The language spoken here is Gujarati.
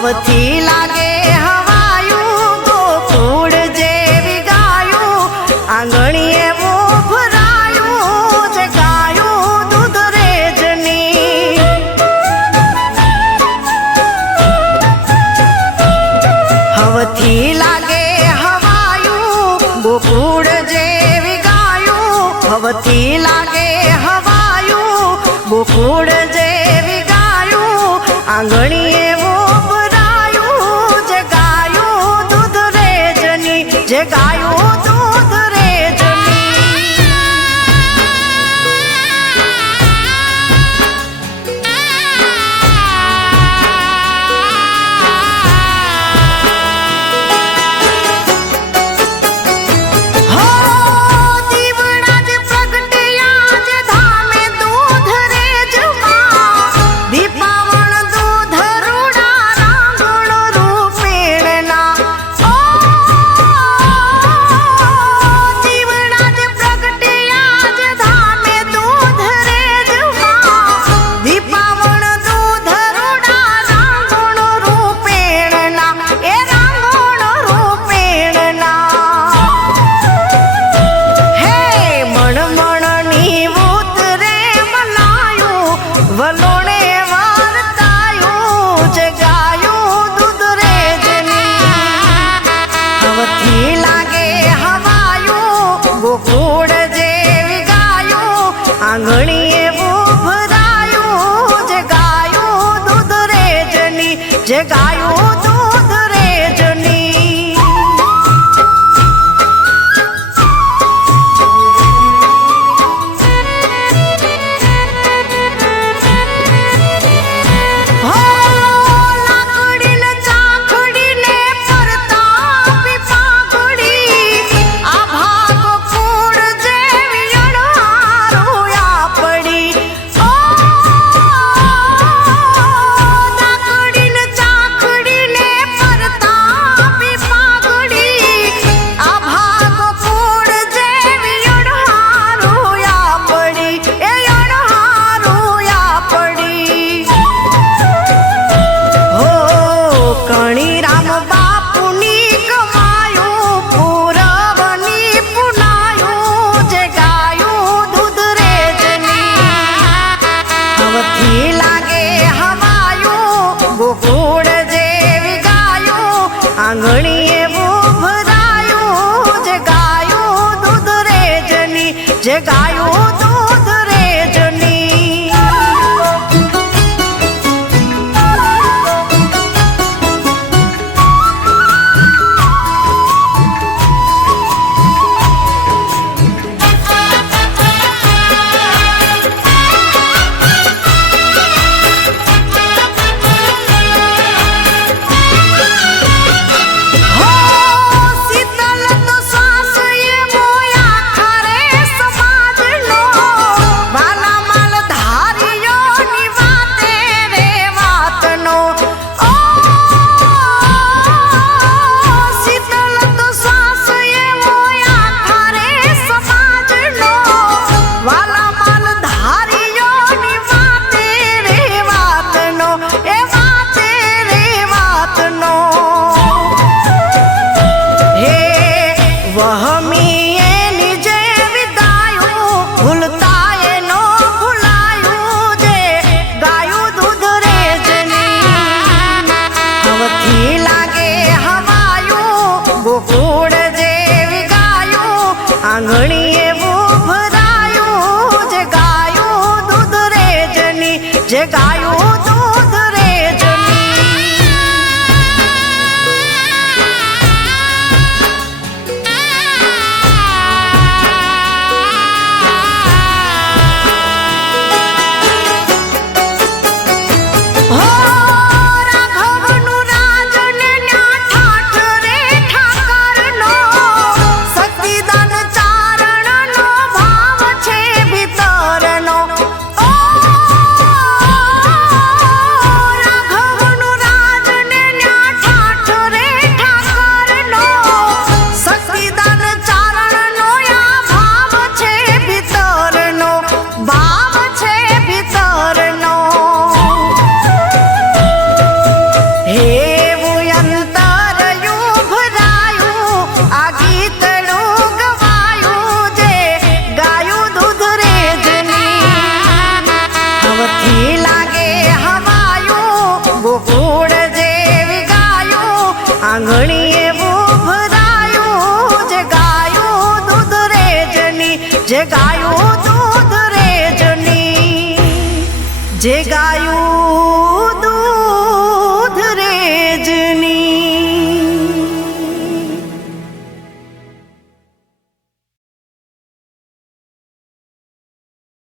હવથી લાગે હવાયું ગોકુળ જેવી ગાયું આંગણીએ ભરાયું જે ગાયું દૂધ રેજની હવથી લાગે હવાયું ગોકુળ જેવી ગાયું હવથી લાગે હવાયું ગોકુળ જેવી ગાયું આંગણીએ ભરાયું જે ગાયું દૂધ રેજની જે ગાયું દૂધ વલોણે વાર્તાયું જે ગાયું દૂધ રેજની હવથી લાગે હવાયું ગોકુળ જેવી ગાયું આંગણીએ ભરાયું જે ગાયું દૂધ રેજની જે ગાયું દૂધ રેજની ગોકુળ જેવી ગાયું આંગણીએ ભરાયું જે ગાયું દૂધ રેજની જે ગાયું દૂધ રેજની શીતલ તો શ્વાસ એ મોયા ખરે સમાજનો જે ગાયું દૂધ રેજની જે ગાયું